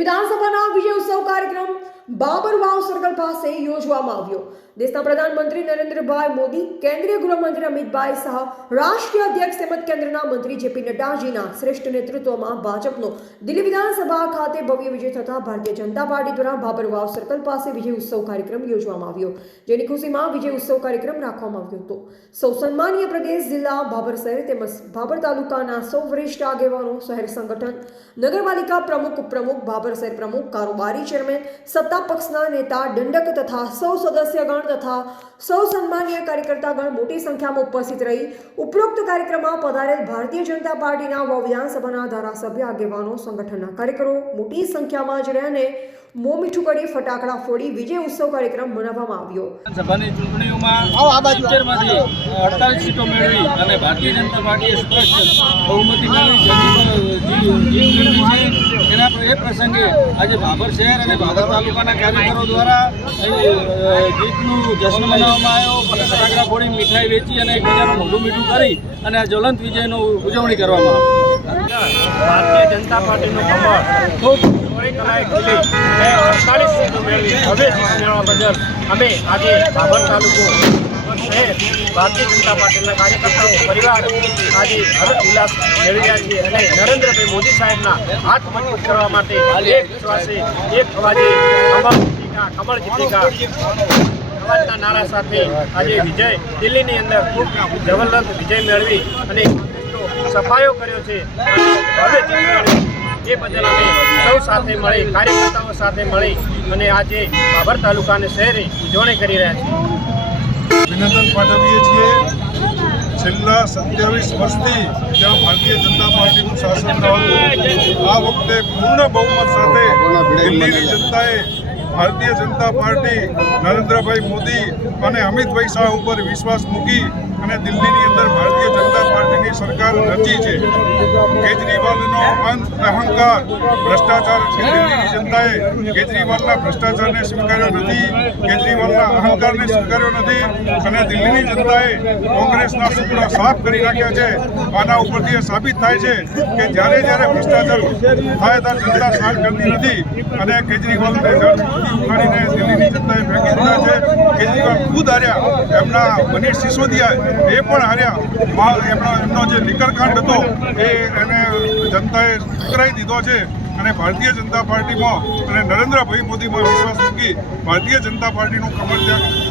વિધાનસભાના વિજય ઉત્સવ કાર્યક્રમ બાબરવાવ સર્કલ પાસે યોજવામાં આવ્યો. દેશના પ્રધાનમંત્રી નરેન્દ્રભાઈ મોદી, કેન્દ્રીય ગૃહમંત્રી અમિતભાઈ શાહ, રાષ્ટ્રીય અધ્યક્ષ તેમજ કેન્દ્રના મંત્રી જેપી નડ્ડાજીના શ્રેષ્ઠ નેતૃત્વમાં ભાજપનો દિલ્હી વિધાનસભા ખાતે ભવ્ય વિજય થતા ભારતીય જનતા પાર્ટી દ્વારા બાબરવાવ સર્કલ પાસે વિજય ઉત્સવ કાર્યક્રમ યોજવામાં આવ્યો, જેની ખુશીમાં વિજય ઉત્સવ કાર્યક્રમ રાખવામાં આવ્યો હતો. સૌ સન્માનીય પ્રદેશ, જિલ્લા ભાબર શહેર તેમજ ભાભર તાલુકાના સૌ વરિષ્ઠ આગેવાનો, શહેર સંગઠન, નગરપાલિકા પ્રમુખ, ઉપપ્રમુખ ભાબર શહેર પ્રમુખ, કારોબારી ચેરમેન, સત્તા પક્ષના નેતા, દંડક તથા સૌ સદસ્યગણ તથા સૌ સન્માનીય કાર્યકર્તાગણ મોટી સંખ્યામાં ઉપસ્થિત રહી. ઉપરોક્ત કાર્યક્રમમાં પધારેલ ભારતીય જનતા પાર્ટીના વ વિધાનસભાના ધારાસભ્ય આગેવાનો સંગઠનના કાર્યકરો મોટી સંખ્યામાં જ રહીને મો મીઠું કરી ફટાકડા ફોડી વિજય ઉત્સવ કાર્યક્રમ મનાવવામાં આવ્યો. સભાની ચૂંટણીઓમાં અડતાલીસ સીટો મેળવી અને ભારતીય જનતા પાર્ટીએ સ્પષ્ટ બહુમતી મેળવી એના એ પ્રસંગે આજે ભાભર શહેર અને ભાભર તાલુકાના કાર્યકરો દ્વારા જીતનું જશ્ન મનાવવામાં આવ્યો. ફટાકડા ફોડી મીઠાઈ વેચી અને એકબીજાનું મોઢું મીઠું કરી અને આ જ્વલંત વિજયનું ઉજવણી કરવામાં આવી. ભારતીય જનતા પાર્ટીનું કમળ ખૂબ અડતાલીસ સીટો મેળવી. હવે જીત મેળવવા બદલ અમે આજે ભાભર તાલુકો શહેર ભારતીય જનતા પાર્ટીના કાર્યકર્તાઓ, પરિવાર આજે હર્ષ ઉલ્લાસ મેળવી રહ્યા છીએ અને નરેન્દ્રભાઈ મોદી સાહેબના હાથ મજબૂત કરવા માટે એક વિશ્વાસે, એક અવાજે જીતેગા કમળ જીતીકા અવાજના નારા સાથે આજે વિજય, દિલ્હીની અંદર ખૂબ જબરદસ્ત વિજય મેળવી અને સફાયો કર્યો છે. હવે જે બદલ અમે સૌ સાથે મળી, કાર્યકર્તાઓ સાથે મળી અને આજે બાબર તાલુકાને શહેરે ઉજવણી કરી રહ્યા છીએ. અભિનંદન પાઠવીએ છીએ. છેલ્લા સત્યાવીસ વર્ષથી જ્યાં ભારતીય જનતા પાર્ટીનું શાસન રહ્યું આ વખતે પૂર્ણ બહુમત સાથે દિલ્હીની જનતાએ ભારતીય જનતા પાર્ટી નરેન્દ્રભાઈ મોદી અને અમિતભાઈ શાહ ઉપર વિશ્વાસ મૂકી અને દિલ્હીની અંદર ભારતીય જનતા પાર્ટીની સરકાર રચી છે. કેજરીવાલનો અંત અહંકાર ભ્રષ્ટાચાર દિલ્હીની જનતાએ કેજરીવાલના ભ્રષ્ટાચારને સ્વીકાર્યો નથી, કેજરીવાલના અહંકારને સ્વીકાર્યો નથી અને દિલ્હીની જનતાએ કોંગ્રેસના સુપડા સાફ કરી નાખ્યા છે. આના ઉપરથી એ સાબિત થાય છે કે જ્યારે જ્યારે ભ્રષ્ટાચાર થાય ત્યારે જનતા સાફ કરતી નથી અને કેજરીવાલને ઉખાડીને દિલ્હીની જનતાએ ફેંકી દીધા છે. કેજરીવાલ ખુદ હાર્યા. એમના મનીષ સિસોદિયા એ પણ હાર્યા. એમનો એમનો જે નિકરકાંડ હતો એ એને જનતાએ સ્વીકારી દીધો છે અને ભારતીય જનતા પાર્ટીમાં અને નરેન્દ્રભાઈ મોદીમાં વિશ્વાસ મૂકી ભારતીય જનતા પાર્ટીનું કમળ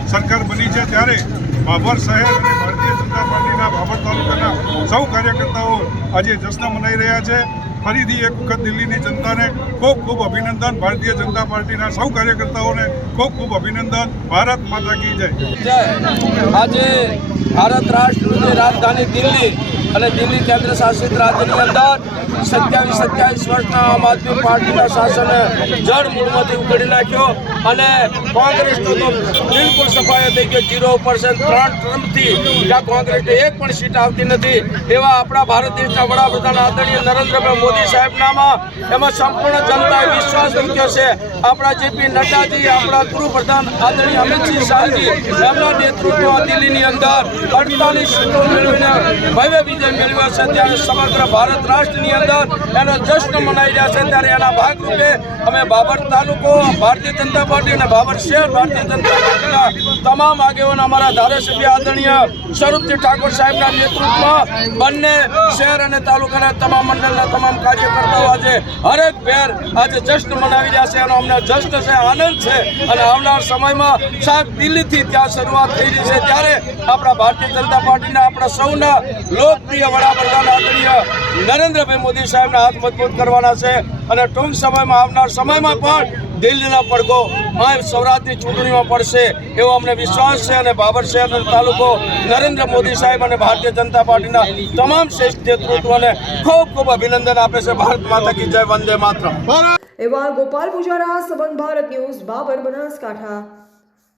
સરકાર બની છે ત્યારે બાબર શહેર અને ભારતીય જનતા પાર્ટીના ભાભર તાલુકાના સૌ કાર્યકર્તાઓ આજે જશ્ન મનાઈ રહ્યા છે. ફરીથી એક વખત દિલ્હીની જનતાને ખૂબ ખૂબ અભિનંદન. ભારતીય જનતા પાર્ટીના સૌ કાર્યકર્તાઓને ખૂબ ખૂબ અભિનંદન. ભારત માતા કી જય. આજે ભારત રાષ્ટ્રની રાજધાની દિલ્હી અને દિલ્હી કેન્દ્ર શાસિત રાજ્યની અંદર સત્યાવીસ સત્યાવીસ વર્ષના આમ આદમી પાર્ટીના શાસને જળ મૂળમાંથી નાખ્યો અને કોંગ્રેસનો તો બિલકુલ સફાયો થઈ ગયો. જીરો પર્સન્ટ ત્રણ ટ્રમ્પથી જ્યાં કોંગ્રેસને એક પણ સીટ આવતી નથી, એવા આપણા ભારત દેશના વડાપ્રધાન આદરણીય નરેન્દ્રભાઈ મોદી સાહેબનામાં એમાં સંપૂર્ણ જનતાએ વિશ્વાસ મૂક્યો છે. આપણા જેપી નડ્ડાજી, આપણા ગૃહપ્રધાન આદરણીય અમિતસિંહ શાહજી, એમના નેતૃત્વમાં દિલ્હીની અંદર અડતાલીસ સીટો મેળવીને ભવ્ય વિજય મેળવ્યો છે ત્યારે સમગ્ર ભારત રાષ્ટ્રની અંદર એનો જશ્ન મનાઈ રહ્યા છે. ત્યારે એના ભાગરૂપે અમે બાબર તાલુકો, ભારતીય જનતા પાર્ટી અને બાબર શહેર ભારતીય જનતા પાર્ટીના તમામ આગેવાન અમારા ધારાસભ્ય આદરણીય સ્વરૂપજી ઠાકોર સાહેબના નેતૃત્વમાં બંને શહેર અને તાલુકાના તમામ મંડળના તમામ કાર્યકર્તાઓ આજે હરેક ભેર આજે જશ્ન મનાવી રહ્યા છે. એનો અમને જશ્ન છે, આનંદ છે અને આવનાર સમયમાં સાહેબ દિલ્હીથી ત્યાં શરૂઆત થઈ રહી છે. ત્યારે આપણા ભારતીય જનતા પાર્ટીના આપણા સૌના લોકપ્રિય વડાપ્રધાન આદરણીય નરેન્દ્રભાઈ મોદી સાહેબના હાથ મજબૂત કરવાના છે અને ટૂંક સમયમાં આવનાર સમયમાં પણ દિલ્હીના પડઘો આ સૌરાષ્ટ્રની ચૂંટણીમાં પડશે એવો અમને વિશ્વાસ છે અને બાબર શહેર તાલુકો નરેન્દ્ર મોદી સાહેબ અને ભારતીય જનતા પાર્ટીના તમામ શ્રેષ્ઠ નેતૃત્વને ખૂબ ખૂબ અભિનંદન આપે છે. ભારત માતા કી જય, વંદે માત્ર એવા ગોપાલ પૂજારા સંબંધ ભારત ન્યૂઝ, બાબર બનાસકાંઠા.